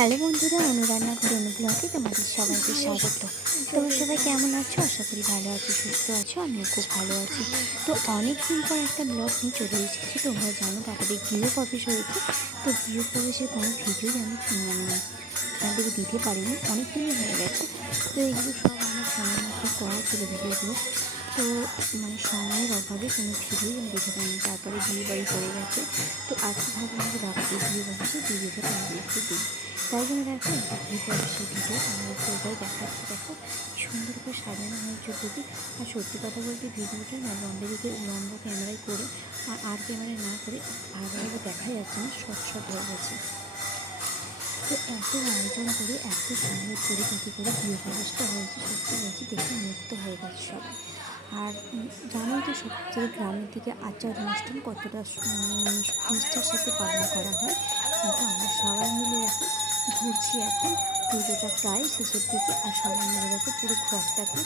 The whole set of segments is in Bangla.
হ্যালো বন্ধুরা অনুরান্না ঘর অনুব্লগে তোমাদের সবাইকে স্বাগত। তোমরা সবাই কেমন আছো? আশা করি ভালো আছো, সুস্থ আছো, আমিও খুব ভালো আছি। তো অনেক দিন পর একটা ব্লগ নিয়ে চলে এসেছি, তোমরা জানো তাদের গৃহ প্রবেশ হয়েছে। তো গৃহ প্রবেশের কোনো ভিডিওই আমি এখান থেকে দিতে পারিনি অনেক দিনই হয়ে গেছে। তো এগুলো সব আমার সময় মতো করা ছিল ভিডিওগুলো। তো মানে সময়ের অভাবে কোনো ভিডিওই আমি দেখতে পাইনি, তারপরে বিয়ে বাড়ি হয়ে গেছে। তো আজকে ভাবলাম যে বাবাকে বিয়ে বাড়িতে ভিডিওটা তোমাদের একটু দিই জন্য দেখো বিয়ে বাড়ির ভিডিও। তোমাদেরকে ওটাই দেখাচ্ছি। দেখো, সুন্দর করে সাজানো হয়েছে যদি আর সত্যি কথা বলতে ভিডিওটা না লম্বা দিকে লম্বা ক্যামেরায় করে আর আর ক্যামেরায় না করে ভালোভাবে দেখা যাচ্ছে না, শর্ট শর্ট হয়ে গেছে। তো এত আয়োজন করে, এত সুন্দর পরিপাটি করে বিয়ে প্রবেশটা হয়েছে। সত্যি বলছি দেখে মুক্ত হয়ে গেছে সবাই। আর জানোই তো সব থেকে গ্রামের দিকে আচার অনুষ্ঠান কতটা সু- মানে নিষ্ঠার সাথে পালন করা হয়? ঘুরছি এখন। পুজোটা প্রায় শেষের দিকে আর সবাই মিলে দেখো পুরো ঘরটাকে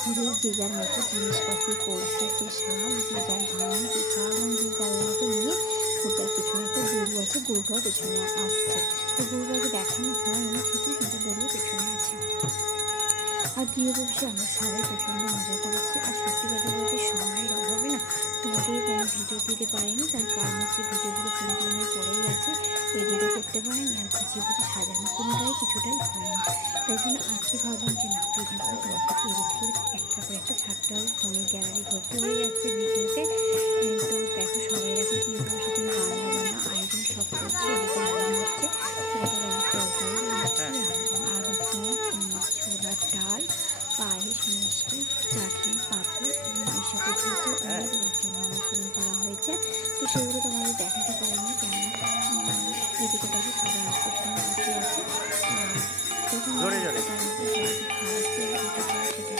ঘুরে যে যার মতো জিনিসপত্র করছে কে শাল, যে যার ধান কে চাল, যে যার মতো নিয়ে ওটার পিছনে একটা গরু আছে, গরুটাও পেছনে আসছে। তো গরুটাকে দেখানো হয় না, ঠিকই কিন্তু গরু পেছনে আছে। আর গৃহ প্রবেশে আমরা সবাই প্রচণ্ড মজা করেছি। আর সত্যি কথা বলতে সময়ের অভাবে না তোমাদের কোনো ভিডিও দিতে পারেনি, তার কারণ হচ্ছে ভিডিওগুলো হয়ে পরেই গেছে এডিটও করতে পারেন, আর গুছিয়ে গুছিয়ে সাজানো কোনোটাই কিছুটাই হয়নি। তাই জন্য আজকে ভাবলাম যে না ভিডিওগুলো এডিট করে একটা পর একটা ছাড়তে হবে ফোনের গ্যালারি করতে হয়ে যাচ্ছে ভিডিওতে। তো দেখো সবাই দেখো কী পায়েস মিষ্টি চাটনি পাঁপড় এবং কিছু অনেক লোকজন নিমন্ত্রণ করা হয়েছে। তো সেগুলো তোমাদের দেখাতে পারিনি কেন এদিকে দেখো সবাই আসতে সময় বসে আছে তখন খাওয়াতে সেটা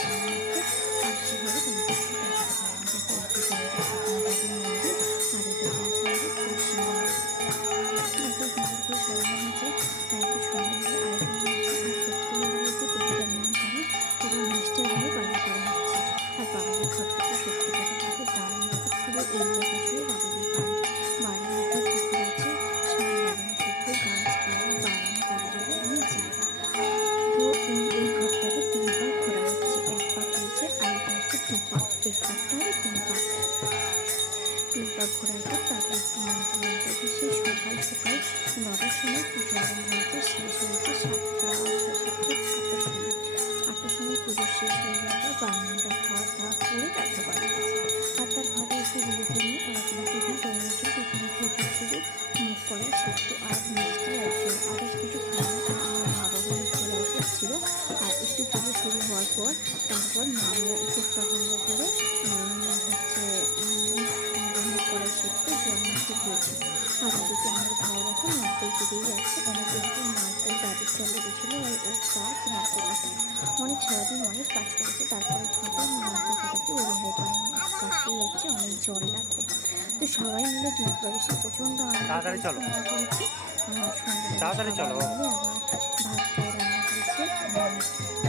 ঘোরার পর তারপর একটু মন্ত্র মন্ত্র দিয়ে সকাল সকাল নটার সময় পুজো আরম্ভ হয়েছে। শেষ হয়েছে সাতটা সাতটা আটটার সময় আটটার সময় পুজো শেষ হয়ে যাওয়ার পর খাওয়া দাওয়া করে তারপর বাড়ি গেছে আর তার ঘরে একটু বিরতি নিয়ে ওরা কোনো টিফিন করে নিয়েছে টিফিনে খেতে শুধু মুখ করে সেদ্ধ আর মিষ্টি আর আদার্স কিছু খাওয়া আমার মা বাবা চলে আসছিল আর একটু পুজো শুরু হওয়ার পর তারপর উপস্থাপনা করে উম, করে সেদ্ধ জল মিষ্টি খেয়েছি আর ওদিকে আমার ভাই দেখো নারকেল কেটেই যাচ্ছে অনেক কিন্তু নারকেল গাছের চাল লেগেছিলো আর ও গাছ নারকেল কাটা অনেক সারাদিন অনেক কাজ করেছে তারপরে ফাঁকা নারকেল কাটাতে ও রেহাই পায়নি কাটতেই যাচ্ছে অনেক জল লাগবে তো সবাই মিলে দুধ প্রবেশে প্রচণ্ড আনন্দ তাড়াতাড়ি চলো। করেছি, চলো। সবাই আবার ভাতটাও রান্না করেছে।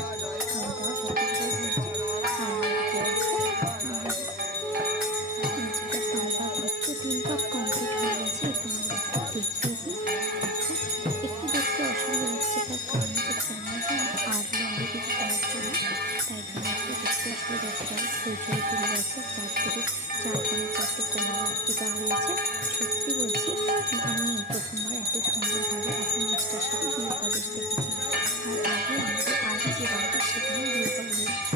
গেছে চার থেকে চার পাঁচ চারটে কোমর দেওয়া হয়েছে। সত্যি বলছি, আমি প্রথমবার এত সুন্দরভাবে এত মাস্টার সাথে বিয়ে কলেজ দেখেছি আর আগে আমাদের আগে যে বাড়িটা সেখানে বিয়ে কলেজ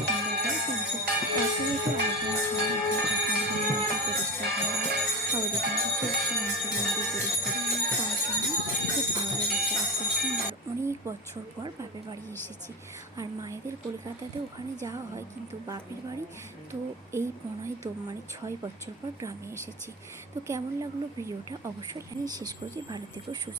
বছর পর বাপের বাড়ি এসেছি। আর মায়েদের কলকাতাতে ওখানে যাওয়া হয়, কিন্তু বাপের বাড়ি তো এই পনেরোই তো মানে ছয় বছর পর গ্রামে এসেছি। তো কেমন লাগল ভিডিওটা? অবশ্যই আমি শেষ করছি। ভালো থেকো, সুস্থ